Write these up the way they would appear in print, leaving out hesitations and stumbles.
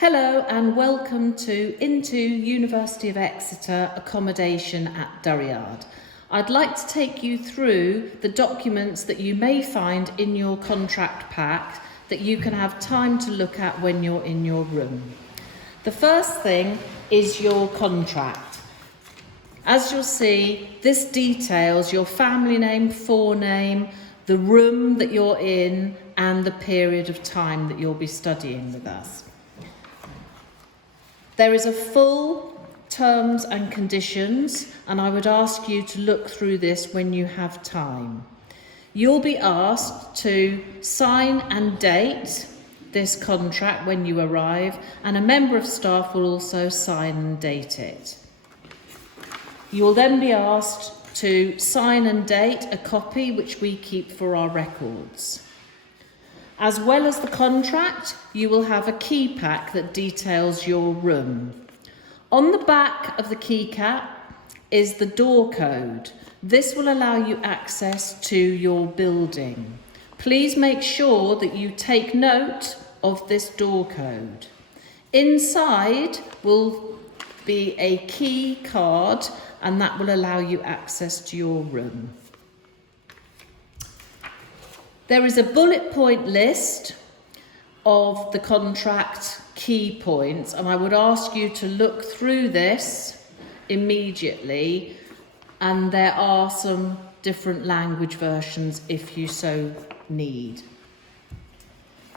Hello and welcome to INTO University of Exeter accommodation at Durryard. I'd like to take you through the documents that you may find in your contract pack that you can have time to look at when you're in your room. The first thing is your contract. As you'll see, this details your family name, forename, the room that you're in and the period of time that you'll be studying with us. There is a full terms and conditions, and I would ask you to look through this when you have time. You'll be asked to sign and date this contract when you arrive, and a member of staff will also sign and date it. You will then be asked to sign and date a copy which we keep for our records. As well as the contract, you will have a key pack that details your room. On the back of the key cap is the door code. This will allow you access to your building. Please make sure that you take note of this door code. Inside will be a key card, and that will allow you access to your room. There is a bullet point list of the contract key points, and I would ask you to look through this immediately, and there are some different language versions if you so need.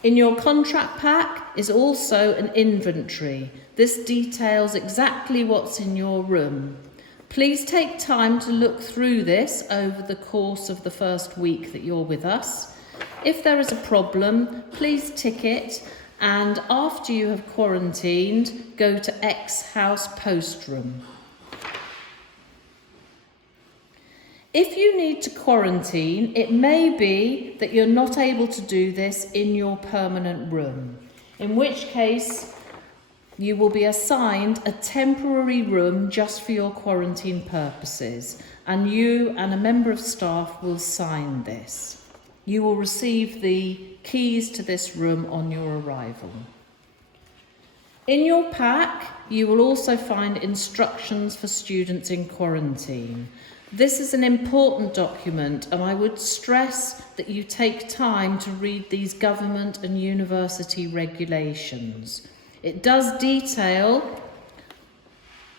In your contract pack is also an inventory. This details exactly what's in your room. Please take time to look through this over the course of the first week that you're with us. If there is a problem, please tick it, and after you have quarantined, go to X House Post Room. If you need to quarantine, it may be that you're not able to do this in your permanent room, in which case you will be assigned a temporary room just for your quarantine purposes, and you and a member of staff will sign this. You will receive the keys to this room on your arrival. In your pack, you will also find instructions for students in quarantine. This is an important document, and I would stress that you take time to read these government and university regulations. It does detail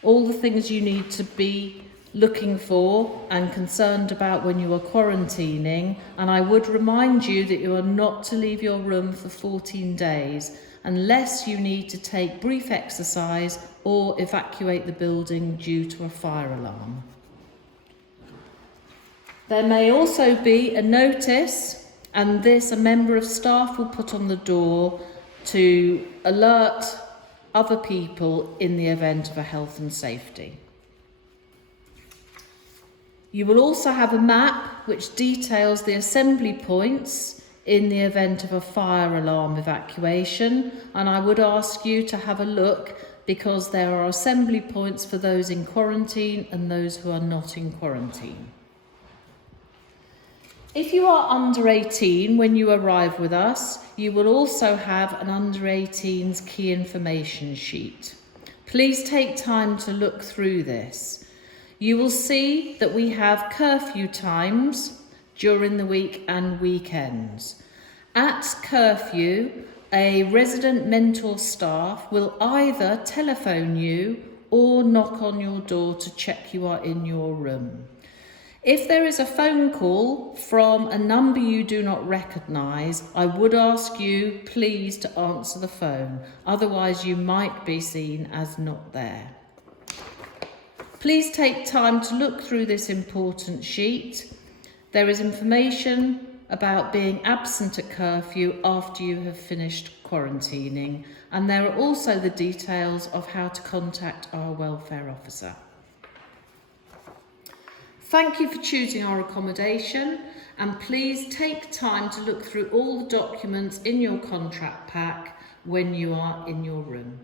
all the things you need to be looking for and concerned about when you are quarantining, and I would remind you that you are not to leave your room for 14 days unless you need to take brief exercise or evacuate the building due to a fire alarm. There may also be a notice, and this a member of staff will put on the door to alert other people in the event of a health and safety. You will also have a map which details the assembly points in the event of a fire alarm evacuation, and I would ask you to have a look because there are assembly points for those in quarantine and those who are not in quarantine. If you are under 18 when you arrive with us, you will also have an under 18s key information sheet. Please take time to look through this. You will see that we have curfew times during the week and weekends. At curfew, a resident mentor staff will either telephone you or knock on your door to check you are in your room. If there is a phone call from a number you do not recognise, I would ask you please to answer the phone, otherwise you might be seen as not there. Please take time to look through this important sheet. There is information about being absent at curfew after you have finished quarantining, and there are also the details of how to contact our welfare officer. Thank you for choosing our accommodation, and please take time to look through all the documents in your contract pack when you are in your room.